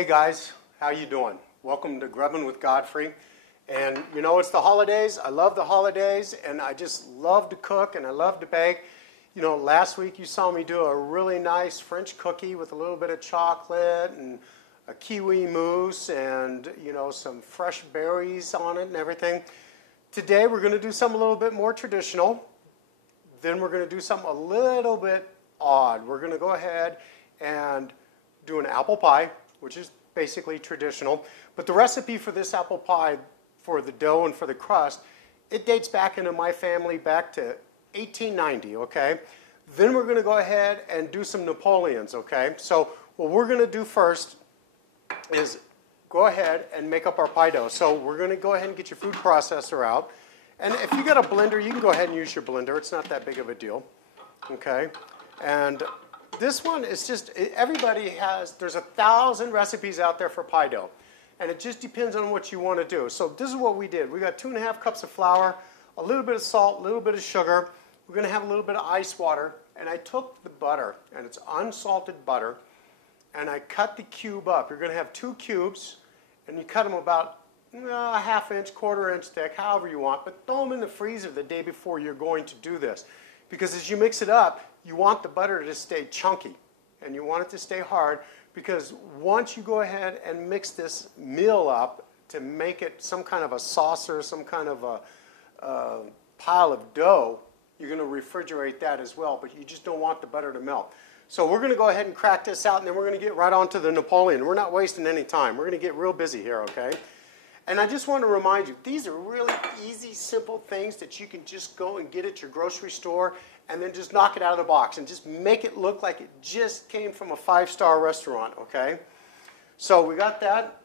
Hey guys, how you doing? Welcome to Grubbin with Godfrey. And you know, it's the holidays. I love the holidays, and I just love to cook and I love to bake. You know, last week you saw me do a really nice French cookie with a little bit of chocolate and a kiwi mousse and, you know, some fresh berries on it and everything. Today we're going to do something a little bit more traditional. Then we're going to do something a little bit odd. We're going to go ahead and do an apple pie, which is basically traditional. But the recipe for this apple pie, for the dough and for the crust, it dates back into my family back to 1890, okay? Then we're going to go ahead and do some Napoleons, okay? So what we're going to do first is go ahead and make up our pie dough. So we're going to go ahead and get your food processor out. And if you got a blender, you can go ahead and use your blender. It's not that big of a deal, okay? And this one is just, everybody has, there's 1,000 recipes out there for pie dough. And it just depends on what you want to do. So this is what we did. We got 2.5 cups of flour, a little bit of salt, a little bit of sugar. We're going to have a little bit of ice water. And I took the butter, and it's unsalted butter, and I cut the cube up. You're going to have 2 cubes, and you cut them about a ½ inch, ¼ inch thick, however you want. But throw them in the freezer the day before you're going to do this. Because as you mix it up, you want the butter to stay chunky, and you want it to stay hard, because once you go ahead and mix this meal up to make it some kind of a saucer, some kind of a pile of dough, you're going to refrigerate that as well, but you just don't want the butter to melt. So we're going to go ahead and crack this out, and then we're going to get right on to the Napoleon. We're not wasting any time. We're going to get real busy here, okay? And I just want to remind you, these are really easy, simple things that you can just go and get at your grocery store and then just knock it out of the box and just make it look like it just came from a 5-star restaurant, okay? So we got that.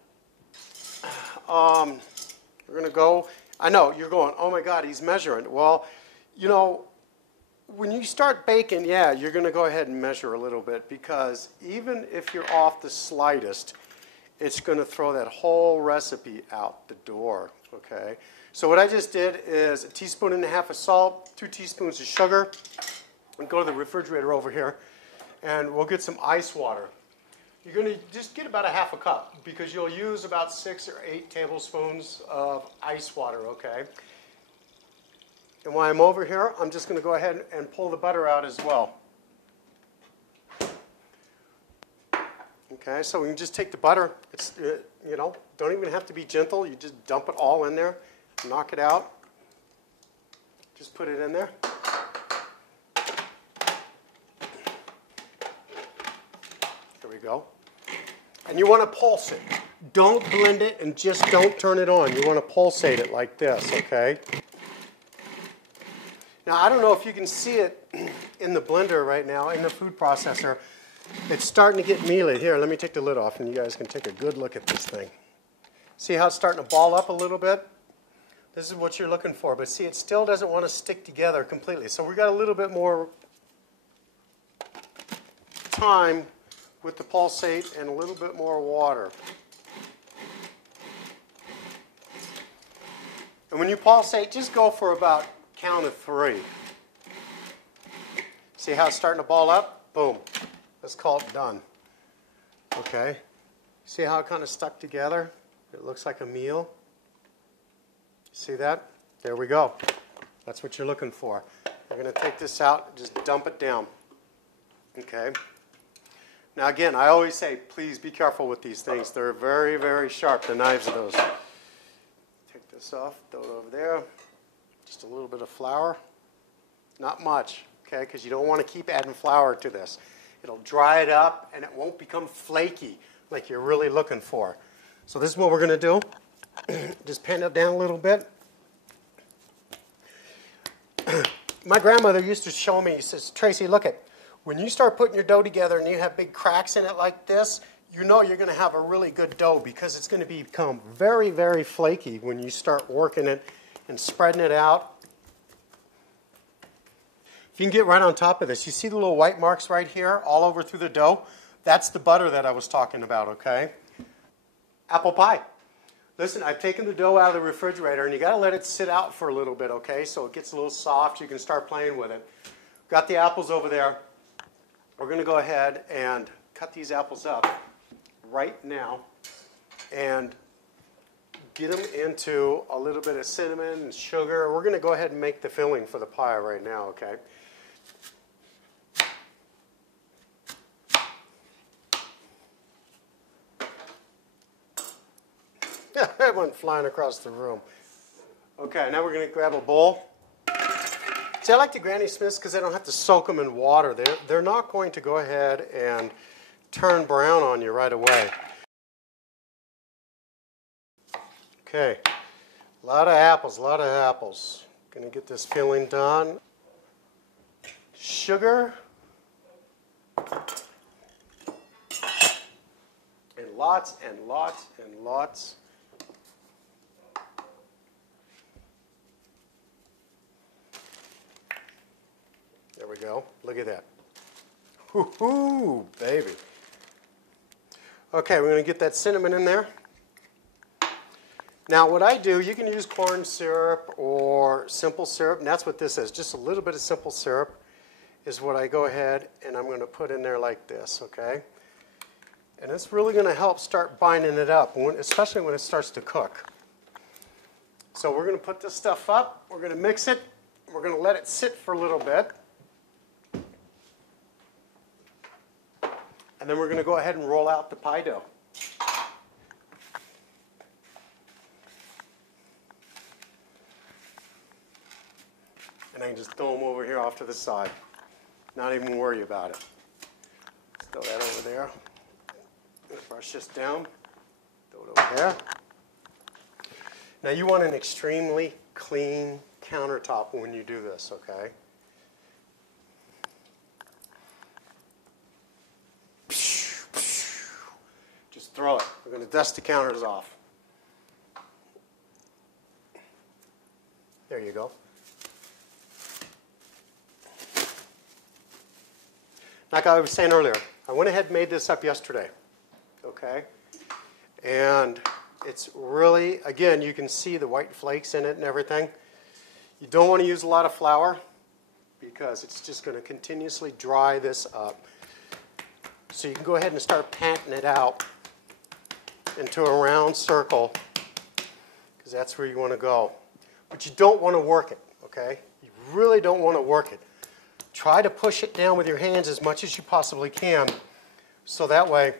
We're going to go. I know, you're going, oh my God, he's measuring. Well, you know, when you start baking, yeah, you're going to go ahead and measure a little bit, because even if you're off the slightest, it's going to throw that whole recipe out the door, okay? So what I just did is 1.5 teaspoons of salt, 2 teaspoons of sugar, and go to the refrigerator over here, and we'll get some ice water. You're going to just get about ½ cup, because you'll use about 6 or 8 tablespoons of ice water, okay? And while I'm over here, I'm just going to go ahead and pull the butter out as well. Okay, so we can just take the butter. It's, you know, don't even have to be gentle. You just dump it all in there, knock it out. Just put it in there. There we go. And you want to pulse it. Don't blend it and just don't turn it on. You want to pulsate it like this, okay? Now, I don't know if you can see it in the blender right now, in the food processor. It's starting to get mealy. Here, let me take the lid off and you guys can take a good look at this thing. See how it's starting to ball up a little bit? This is what you're looking for. But see, it still doesn't want to stick together completely. So we've got a little bit more time with the pulsate and a little bit more water. And when you pulsate, just go for about count of 3. See how it's starting to ball up? Boom. Let's call it done. Okay. See how it kind of stuck together? It looks like a meal. See that? There we go. That's what you're looking for. We're going to take this out and just dump it down. Okay. Now again, I always say, please be careful with these things. They're very, very sharp, the knives of those. Take this off, throw it over there. Just a little bit of flour. Not much, okay, because you don't want to keep adding flour to this. It'll dry it up, and it won't become flaky like you're really looking for. So this is what we're going to do. Just pan it down a little bit. My grandmother used to show me, she says, Tracy, look at, when you start putting your dough together and you have big cracks in it like this, you know you're going to have a really good dough, because it's going to become very, very flaky when you start working it and spreading it out. If you can get right on top of this, you see the little white marks right here all over through the dough? That's the butter that I was talking about, okay? Apple pie. Listen, I've taken the dough out of the refrigerator, and you got to let it sit out for a little bit, okay? So it gets a little soft. You can start playing with it. Got the apples over there. We're going to go ahead and cut these apples up right now and get them into a little bit of cinnamon and sugar. We're going to go ahead and make the filling for the pie right now, okay? It went flying across the room. Okay, now we're going to grab a bowl. See, I like the Granny Smiths because they don't have to soak them in water. They're not going to go ahead and turn brown on you right away. Okay, a lot of apples, a lot of apples. Going to get this filling done. Sugar. And lots and lots and lots. There we go. Look at that. Whoo-hoo, baby. Okay, we're going to get that cinnamon in there. Now what I do, you can use corn syrup or simple syrup, and that's what this is. Just a little bit of simple syrup is what I go ahead and I'm going to put in there like this, okay? And it's really going to help start binding it up, especially when it starts to cook. So we're going to put this stuff up, we're going to mix it, we're going to let it sit for a little bit. And then we're going to go ahead and roll out the pie dough. And I can just throw them over here off to the side. Not even worry about it. Let's throw that over there. Brush this down. Throw it over there. Now you want an extremely clean countertop when you do this, okay? Just throw it. We're going to dust the counters off. There you go. Like I was saying earlier, I went ahead and made this up yesterday, okay? And it's really, again, you can see the white flakes in it and everything. You don't want to use a lot of flour because it's just going to continuously dry this up. So you can go ahead and start patting it out into a round circle because that's where you want to go. But you don't want to work it, okay? You really don't want to work it. Try to push it down with your hands as much as you possibly can so that way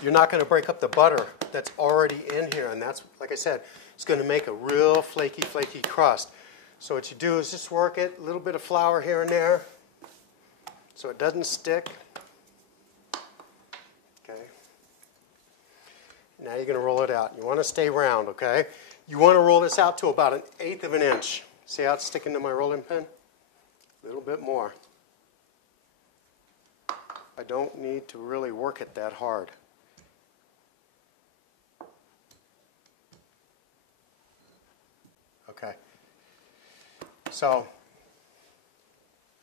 you're not going to break up the butter that's already in here. And that's, like I said, it's going to make a real flaky, flaky crust. So what you do is just work it, a little bit of flour here and there so it doesn't stick. Okay. Now you're going to roll it out. You want to stay round, okay? You want to roll this out to about 1/8 of an inch. See how it's sticking to my rolling pin? A little bit more. I don't need to really work it that hard. Okay. So,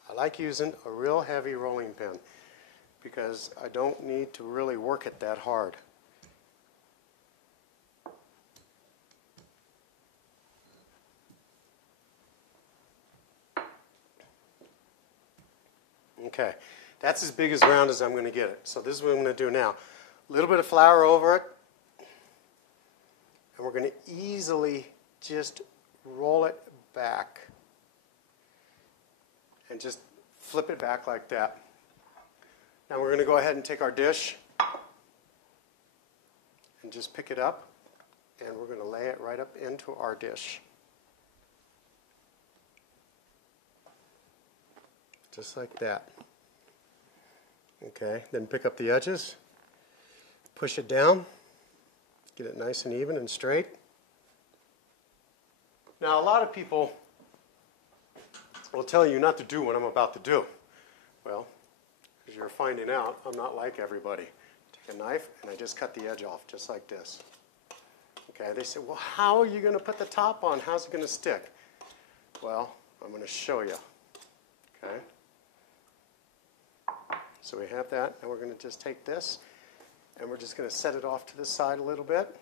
I like using a real heavy rolling pin because I don't need to really work it that hard. Okay, that's as big as round as I'm going to get it. So this is what I'm going to do now. A little bit of flour over it. And we're going to easily just roll it back. And just flip it back like that. Now we're going to go ahead and take our dish and just pick it up. And we're going to lay it right up into our dish. Just like that. Okay, then pick up the edges, push it down, get it nice and even and straight. Now a lot of people will tell you not to do what I'm about to do. Well, as you're finding out, I'm not like everybody. Take a knife and I just cut the edge off just like this. Okay, they say, well, how are you going to put the top on? How's it going to stick? Well, I'm going to show you. Okay. So we have that, and we're going to just take this, and we're just going to set it off to the side a little bit.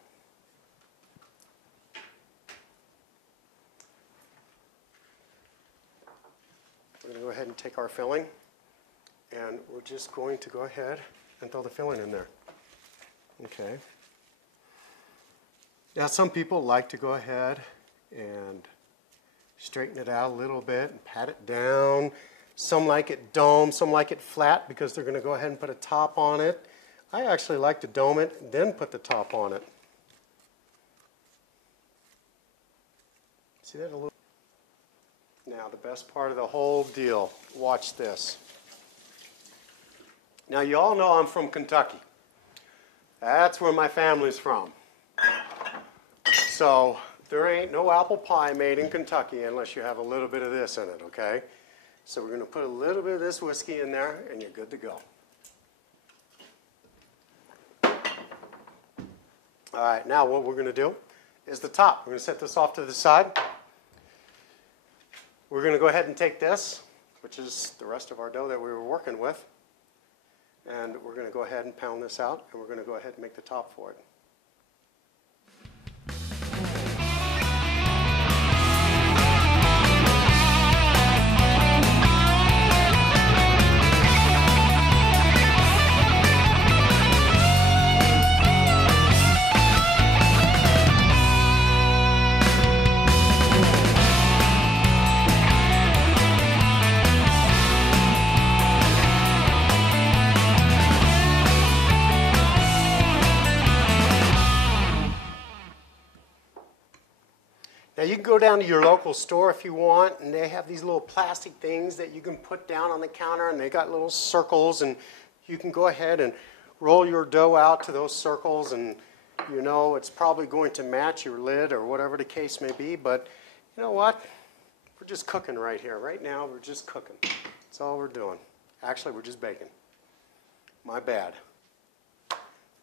We're going to go ahead and take our filling, and we're just going to go ahead and throw the filling in there. Okay. Now some people like to go ahead and straighten it out a little bit and pat it down. Some like it domed, some like it flat because they're going to go ahead and put a top on it. I actually like to dome it and then put the top on it. See that a little? Now the best part of the whole deal, watch this. Now you all know I'm from Kentucky. That's where my family's from. So there ain't no apple pie made in Kentucky unless you have a little bit of this in it, okay? So we're going to put a little bit of this whiskey in there and you're good to go. All right, now what we're going to do is the top. We're going to set this off to the side. We're going to go ahead and take this, which is the rest of our dough that we were working with, and we're going to go ahead and pound this out, and we're going to go ahead and make the top for it. Now you can go down to your local store if you want, and they have these little plastic things that you can put down on the counter, and they got little circles, and you can go ahead and roll your dough out to those circles, and you know it's probably going to match your lid or whatever the case may be, but you know what? We're just cooking right here. Right now we're just cooking. That's all we're doing. Actually, we're just baking. My bad.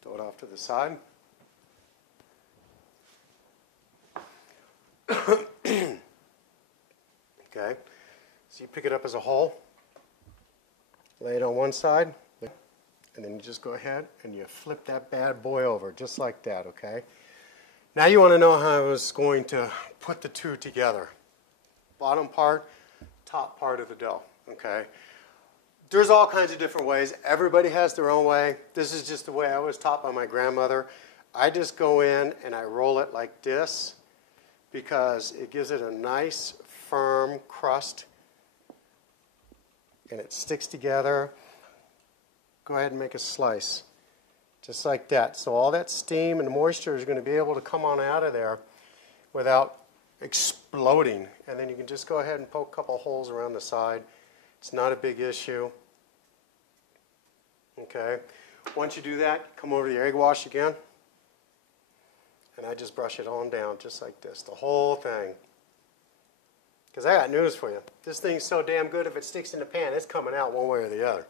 Throw it off to the side. Okay, so you pick it up as a whole, lay it on one side, and then you just go ahead and you flip that bad boy over just like that, okay? Now you want to know how I was going to put the two together. Bottom part, top part of the dough, okay? There's all kinds of different ways. Everybody has their own way. This is just the way I was taught by my grandmother. I just go in and I roll it like this, because it gives it a nice firm crust and it sticks together. Go ahead and make a slice just like that. So all that steam and moisture is going to be able to come on out of there without exploding. And then you can just go ahead and poke a couple holes around the side. It's not a big issue. Okay. Once you do that, come over to your egg wash again. And I just brush it on down just like this, the whole thing. Because I got news for you. This thing's so damn good, if it sticks in the pan, it's coming out one way or the other.